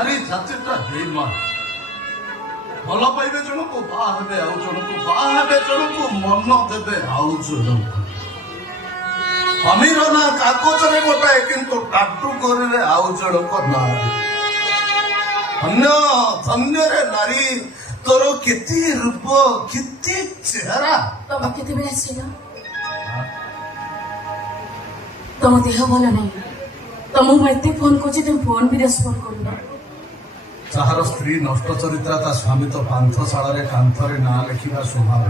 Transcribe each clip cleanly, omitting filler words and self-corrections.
ଆରେ ଜାତିଟା ହେଇମା ଭଲ ପାଇବେ ଜଣକୁ ବାହା ହେବେ ଆଉ ଜଣକୁ ବାହା ହେବେ ଜଣକୁ ମନ ଦେବେ ଆଉ ଜଣକୁ ଅମିର ନା କାଗଜରେ ଗୋଟାଏ କିନ୍ତୁ ଟାଟୁ କରିବେ ଆଉ ଜଣକ ନାରୀ ଧନ୍ୟ ଧନ୍ୟରେ ନାରୀ ତୋର କେତେ ରୂପ କେତେ ଚେହେରା ତମେ କେତେବେଳେ ଆସିଲ? ତମ ଦେହ ଭଲ ନାହିଁ ତମକୁ ମୁଁ ଏତେ ଫୋନ କରୁଛି তুমি ଫୋନ ବି ରେସ୍ପଣ୍ଡ କରୁନ। ଯାହାର ସ୍ତ୍ରୀ ନଷ୍ଟ ଚରିତ୍ରା ତା ସ୍ୱାମୀ ତ ପାନ୍ଥଶାଳାରେ କାନ୍ଥରେ ନାଁ ଲେଖିବା ସ୍ୱଭାବ।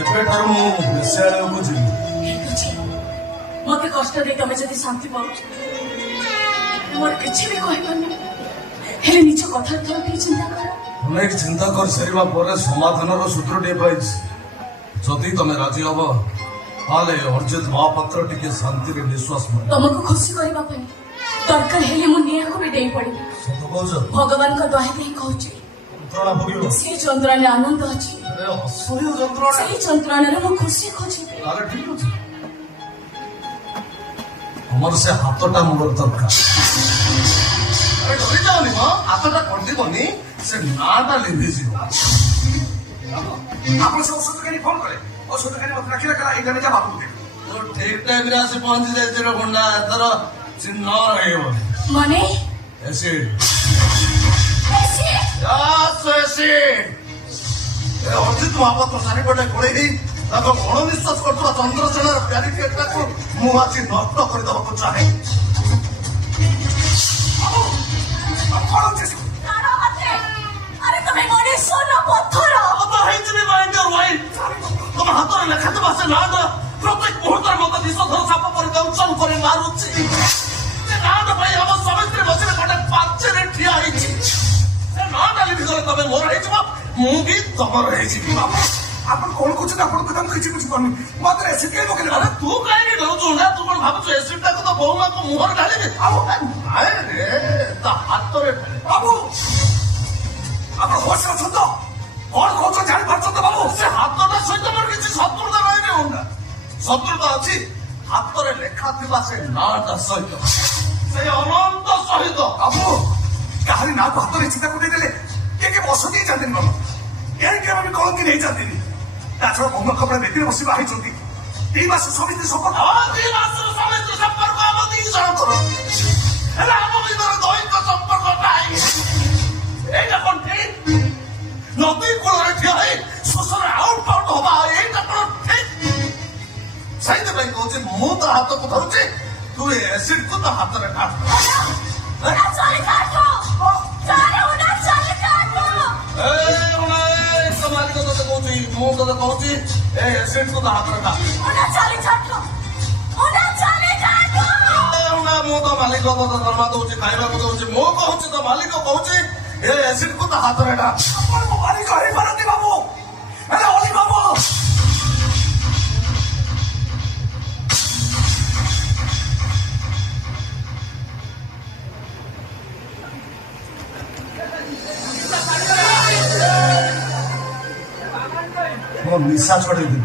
ଏବେଠାରୁ ମୁଁ ବେଶ୍ୟାଳୟକୁ ଯିବି। ଠିକ ଅଛି ମତେ କଷ୍ଟ ଦେଇ ତମେ ଯଦି ଶାନ୍ତି ପାଉଛ ମୋର କିଛି ବି କହିପାରୁନି ହେଲେ ନିଜ କଥା ଥର ଟିକେ ଚିନ୍ତା କର। ଅନେକ ଚିନ୍ତା କରିସାରିବା ପରେ ସମାଧାନର ସୂତ୍ରଟିଏ ପାଇଛି। ଯଦି ତମେ ରାଜି ହବ ତାହେଲେ ଅର୍ଜିତ ମହାପାତ୍ର ଟିକେ ଶାନ୍ତିରେ ନିଶ୍ୱାସ ନେବ। ତମକୁ ଖୁସି କରିବା ପାଇଁ ଦରକାର ହେଲେ ମୁଁ ନିଆଁକୁ ବି ଡେଇଁ ପଡିବି। ସତ କହୁଛ? ଭଗବାନଙ୍କ ଦୟା ଦେଇ କହୁଛି ଯନ୍ତ୍ରଣା ଭୋଗିବ। ସେଇ ଯନ୍ତ୍ରଣାରେ ଆନନ୍ଦ ଅଛି ଅସହ୍ୟ ଯନ୍ତ୍ରଣା। ସେଇ ଯନ୍ତ୍ରଣାରେ ମୁଁ ଖୁସି ଖୋଜିବି। ତାହେଲେ ଠିକ ଅଛି ଆମର ସେ ହାତଟା ମୋର ଦରକାର। ଆରେ ଡରି ଯାଉନି ମ ହାତଟା କଟିବନି ସେ ନାଁଟା ଲିଭିଯିବ। ଆପଣ ସେ ଔଷଧକାରୀ ଫୋନ କଲେ ଔଷଧକାରୀ ମତେ ଡାକିଲା କହିଲା ଏଇଟା ନେଇ ଯା ବାବୁ ତ ଠିକ ଟାଇମରେ ଆସି ପହଞ୍ଚି ଯାଇଛି ରେ ଗୁଣ୍ଡା ଏଥର ଚିହ୍ନ ରହିବନି। ମାନେ ଏସିଡ ଅଜିତ ମହାପାତ୍ର ଚାରିପଟେ ଗୋଳେଇ ତାଙ୍କ ଅଣନିଶ୍ୱାସ କରୁଥିବା ଚନ୍ଦ୍ରସେନାର ବ୍ୟାରିକେଡଟାକୁ ମୁଁ ଆଜି ନଷ୍ଟ କରିଦେବାକୁ ଚାହେଁ। କଣ ହଉଛି? ଆରେ ତମେ ମଣିଷ ନା ପଥର? ତମ ହାତରେ ଲେଖାଥିବା ସେ ନାଁଟା ପ୍ରତ୍ୟେକ ମୁହୂର୍ତ୍ତରେ ମତେ ନିଶୋଧର ସାପ ପରି ଦଂଶନ କରି ମାରୁଛି। ସେ ନାଁଟା ପାଇଁ ଆମ ସମିସ୍ତ୍ରୀ ମଝିରେ ଗୋଟେ ପାଚେରେ ଠିଆ ହେଇଛି। ସେ ନାଁଟା ଲିଭିଗଲେ ତମେ ମୋର ହେଇଯିବ ମୁଁ ବି ତମର ହେଇଯିବି। ଆପଣ କଣ କହୁଛନ୍ତି? ଆପଣଙ୍କ କଥା ମୁଁ କିଛି ବୁଝିପାରୁନି। ମତେ ଏସିଡ୍ କାଇଁ ପକେଇଲେ? ଆରେ ତୁ କାହିଁକି ଡରୁଛୁ ନା? ତୁ କଣ ଭାବୁଛୁ ଏସିଡ୍ ଟାକୁ ତ ବୋଉ ମାକୁ ମୁହଁରେ ଢାଳିବି? ଆଉ ନାଇଁ ରେ ତା ହାତରେ ବାବୁ ଆପଣ ହୋସ୍ ଅଛନ୍ତି ତ? କଣ କହୁଛନ୍ତି ଜାଣିପାରୁଛନ୍ତି ତ ବାବୁ? ସେ ହାତଟା ସହିତ ମୋର କିଛି ଶତ୍ରୁତା ରହିନି ହୁଣ୍ଡା। ଶତ୍ରୁତା ଅଛି ହାତରେ ଲେଖା ଥିବା ସେ ନାଁଟା ସହିତ, ସେ ଅନନ୍ତ ସହିତ। ବାବୁ କାହାରି ନାଁକୁ ହାତରେ ଚିତା କୁଟେଇ ଦେଲେ କିଏ ବସ ଦେଇ ଯାଆନ୍ତିନି ବାବୁ। ଏଣିକି ଆମେ କଳଙ୍କି ନେଇ ଯାଆନ୍ତିନି। ତା ଛଡା ଭଙ୍ଗ କପଡ଼ା ଭିତରେ ବସି ବାହା ହେଇଛନ୍ତି। 2 ମାସ ସମିସ୍ତ୍ରୀ ସମ୍ପର୍କ। 2 ମାସର ସମିସ୍ତ୍ରୀ ସମ୍ପର୍କ ଆମ 2 ଜଣଙ୍କର। ହେଲେ ଆମ ଭିତରେ ଦୈହିକ ସମ୍ପର୍କ ନାହିଁ। ଏଇଟା କଣ ଠିକ? ନଦୀ କୂଳରେ ଠିଆ ହେଇ ଶୋଷରେ ଆଉଟ ପାଉଟ ହବା ଏଇଟା କଣ ଠିକ? ସେଇଥିପାଇଁ କହୁଛି ମୁଁ ତା ହାତକୁ ଧରୁଛି, ତୁ ଏ ଏସିଡକୁ ତା ହାତରେ କାଟ। ମାଲିକ ତତେ କହୁଛି, ମୁଁ ତତେ କହୁଛି ଏ ଏସିଡକୁ ତା ହାତରେ କାଟ। ମୁଁ ତ ମାଲିକ ତତେ ଦରମା ଦଉଛି, ଖାଇବାକୁ ଦଉଛି। ମୁଁ କହୁଛି ତ ମାଲିକ କହୁଛି ଏ ଏସିଡକୁ ତା ହାତରେ କାଟ। ଆପଣ ମୋ ମାଲିକ ହେଇପାରନ୍ତି ବାବୁ, ହେଲେ ଅଲି ବାବୁ ମୋ ନିଶା ଛଡେଇଦେବି।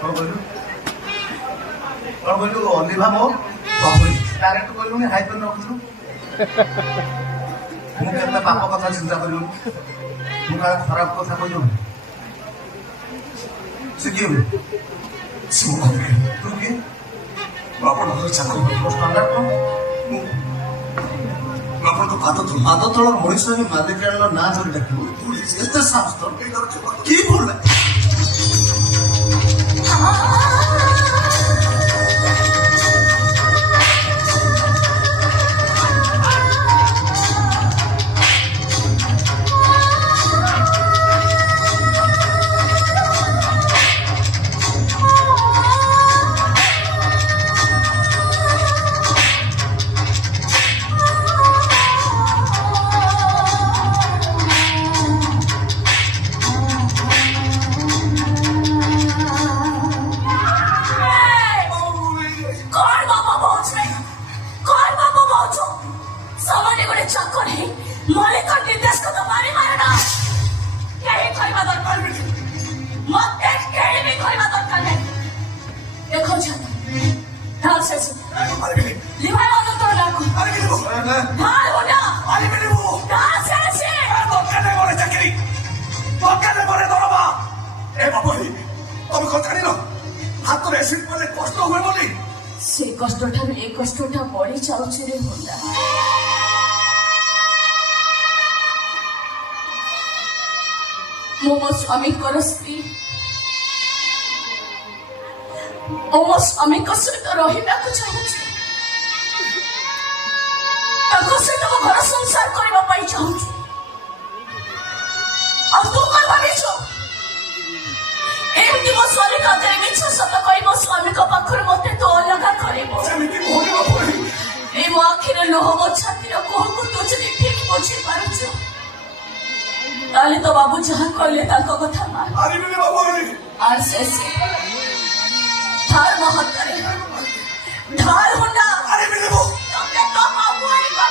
କଣ କହିଲୁ? କଣ କହିଲୁ? ଅଲିଭା ମୋ ଡାଇରେକ୍ଟ କହିଲୁନି ହାଇପେନ୍ ରଖିଲୁ। ମୁଁ କେତେ ପାପ କଥା ଚିନ୍ତା କରିଲୁନି। ମୁଁ କାଳେ ଖରାପ କଥା କହିଲୁନି। ସେ କିଏ ହୁଏ? ତୁ କିଏ? ଆପଣଙ୍କର ଚାକର ଷ୍ଟାଣ୍ଡାର୍ଡ କଣ? ଆପଣଙ୍କ ପାଦ ତଳ ମଣିଷ ହିଁ ମାଲିକାଣୀର ନାଁ ଧରି ଡାକିବ। ଏତେ ସାହସ ତୋର? କି ଭୁଲ? আছে মারিবিনি লিভার অনন্তর ডাকো মারিবিনি ঢাল হোনা মারিবিনি কাজ আছে দোকানে করে চাকরি দোকানে করে দরবা এ বাবু তুমি কোন জানিল হাতরে এসিড পড়লে কষ্ট হবে বলি সেই কষ্টটার এই কষ্টটা বড়ি চাউছে রে হোনা ମୋ ସ୍ୱାମୀଙ୍କର ସ୍ତ୍ରୀ ମୋ ସ୍ୱାମୀଙ୍କ ସହିତ ରହିବାକୁ ଚାହୁଁଛି ତାଙ୍କ ସହିତ ମୋ ଘର ସଂସାର କରିବା ପାଇଁ ଚାହୁଁଛି ଆଉ ତୁ କଣ ଭାବିଛୁ ଏମିତି ମୋ ସ୍ୱାମୀଙ୍କ ଆଗରେ ମିଛ ସତ କହି ମୋ ସ୍ୱାମୀଙ୍କ ପାଖରୁ ମତେ ତୁ ଅଲଗା କରିବ ସେମିତି କୁହନି ବାବୁ ଏଇ ମୋ ଆଖିର ଲୁହ ମୋ ଛାତିର କୋହକୁ ତୁ ଯଦି ଠିକ ବୁଝିପାରୁଛୁ তাহলে তো বাবু যাহা কইলে তাଙ୍କ কথা মান মারিবিনি বাবু আর শেষে ধার মহত্তরে ধার হোনা মারিবিনি বাবু তোকে তো বাবু আইবা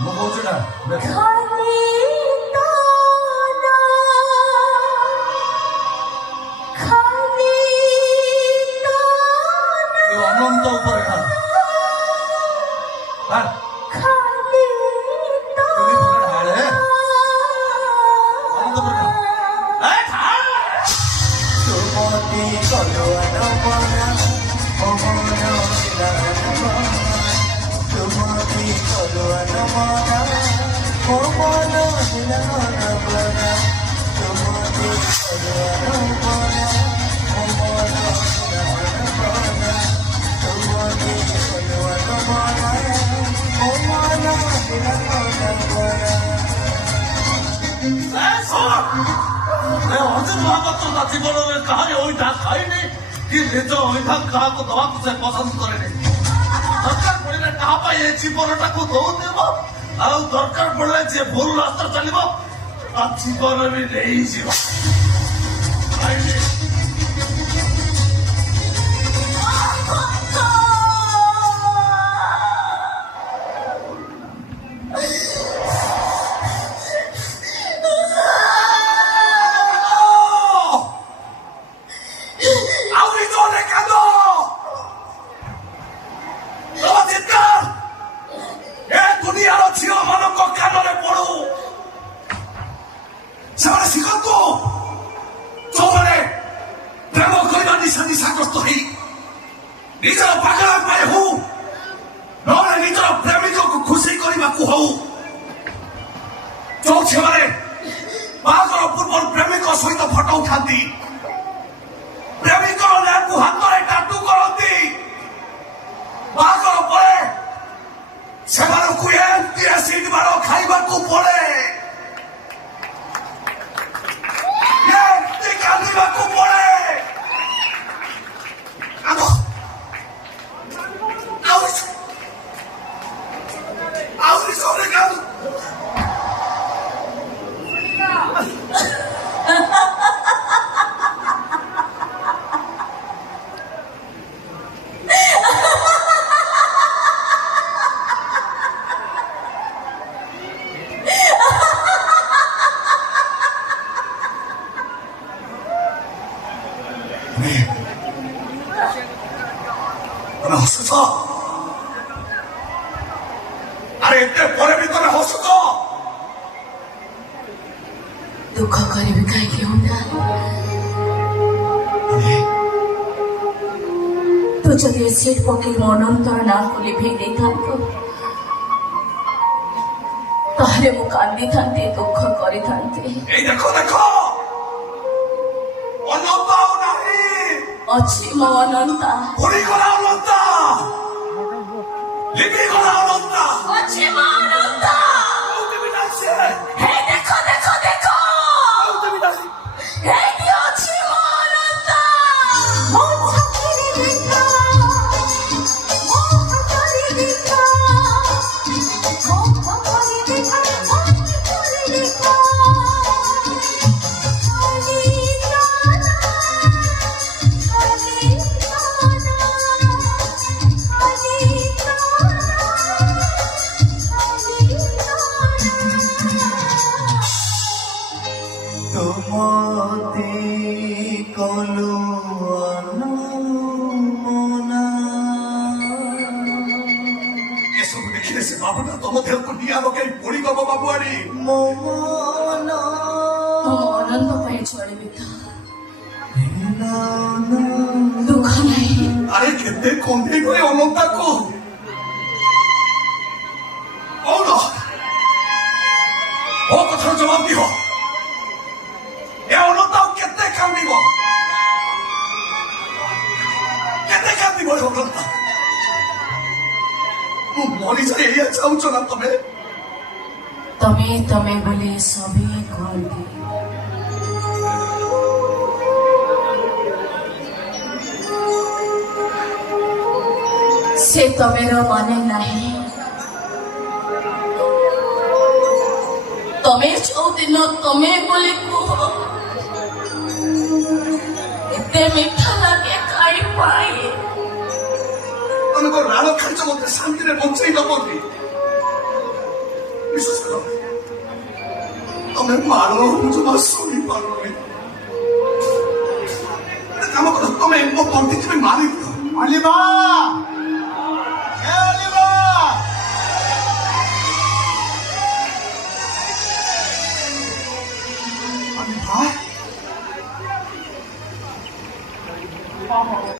ମୁଁ କହୁଛି ନା ଅନନ୍ତ ଉପରେ ଢାଳେ ଅନନ୍ତ ଉପରେ ତୁମତି କଲୁଆନ ମନା ତୁମତି କଲୁଆନ ମନା ମୋ ମନ ଦିଲାନ ବନା ତୁମତି କଲୁଆନ ମନା ମୋ ମନ ଦିଲାନ ବନା ତୁମତି କଲୁଆନ ମନା ମୋ ମନ ଦିଲାନ ବନା ଅର୍ଜୁନ ମହାପାତ୍ର ତା ଜୀବନରେ କାହାରି ଅଇଠା ଖାଇନି କି ନିଜ ଅଇଠା କାହାକୁ ଦବାକୁ ସେ ପସନ୍ଦ କରେନି ଦରକାର ପଡ଼ିଲେ କାହା ପାଇଁ ଏ ଜୀବନଟାକୁ ଦଉଥିବ ଆଉ ଦରକାର ପଡ଼ିଲେ ଯିଏ ଭୁଲ ରାସ୍ତା ଚାଲିବ ତା ଜୀବନ ବି ନେଇଯିବ ଖାଇନି ସେମାନେ ଶିଖନ୍ତୁ ସବୁବେଳେ ପ୍ରେମ କରିବା ନିଶାଗ୍ରସ୍ତ ହେଇ ନିଜର ପାଗଳ ପାଇଁ ହଉ ନହେଲେ ନିଜର ପ୍ରେମିକକୁ ଖୁସି କରିବାକୁ ହଉ ଯୋଉ ସେମାନେ ବାହାଘର ପୂର୍ବରୁ ପ୍ରେମିକ ସହିତ ଫଟୋ ଉଠାନ୍ତି ପ୍ରେମିକର ନାଁକୁ ହାତରେ ଟାଟୁ କରନ୍ତି ବାହାଘର ପରେ ସେମାନଙ୍କୁ ଏମିତି ଏସିଡ୍ ମାଡ଼ ଖାଇବାକୁ ପଡେ କାନ୍ଦିବାକୁ ପଡେ ଆହୁରି ସରେ କାନ୍ଦ ତମେ ହସୁଛ ଆରେ ଏତେ ପରେ ବି ତମେ ହସୁଛ ଦୁଃଖ କରିବି କାହିଁକି ହୁଣ୍ଡା ତୁ ଯଦି ଏସିଡ୍ ପକେଇ ମୋ ଅନନ୍ତର ନାଁକୁ ଲିଭେଇ ଦେଇଥାନ୍ତୁ ତାହେଲେ ମୁଁ କାନ୍ଦିଥାନ୍ତି ଦୁଃଖ କରିଥାନ୍ତି ଏଇ ଦେଖ ଦେଖ ଅନନ୍ତ ଆଉ ନାହିଁ ଅଛି ମୋ ଅନନ୍ତା ପୋଡ଼ିଗଲା ଅନନ୍ତା ଲିଭିଗଲା ଅନନ୍ତା ଅଛି ମୋ ଅନନ୍ତା କୋଉଠି ବି ନାହିଁ ସେ ବାବୁଟା ତମ ଦେହକୁ ନିଆଁ ପକାଇ ପୋଡ଼ିବ ବାବୁଆଣୀ। ମୋ ମନ ତମ ଆନନ୍ଦ ପାଇଁ ଚଳିବି ତ ଭିନ୍ନ ଦୁଃଖ ନାହିଁ। ଆରେ କେତେ କନ୍ଦେଇ ଗଲେ ଅନନ୍ତାକୁ। କହୁନ ମୋ କଥାର ଜବାବ ଦିଅ। ଏ ଅନନ୍ତା ଆଉ କେତେ କାନ୍ଦିବ? କେତେ କାନ୍ଦିବ ଏ ଅନନ୍ତା? ମୁଁ ମରିଯାଏ ଏଇଆ ଚାହୁଁଛ ନା ତମେ? ତମେ ତମେ ବୋଲି ସଭିଏ କୁହନ୍ତି, ସେ ତମେର ମାନେ ନାହିଁ। ତମେ ଯୋଉଦିନ ତମେ ବୋଲି କୁହ ଏତେ ମିଠା ଲାଗେ ଖାଇ ପାଇ। ତମେ କଣ ରାଣ ଖାଇଛ ମତେ ଶାନ୍ତିରେ ବଞ୍ଚେଇ ଦବନି? ବିଶ୍ୱାସ କର ତମେ ମାର ମୁଁ ଜମା ଶୁଣି ପାରୁନି। କାମ କର ତମେ ମୋ ତଣ୍ଟି କେବେ ମାରିଦିଅ। ଅଲିଭା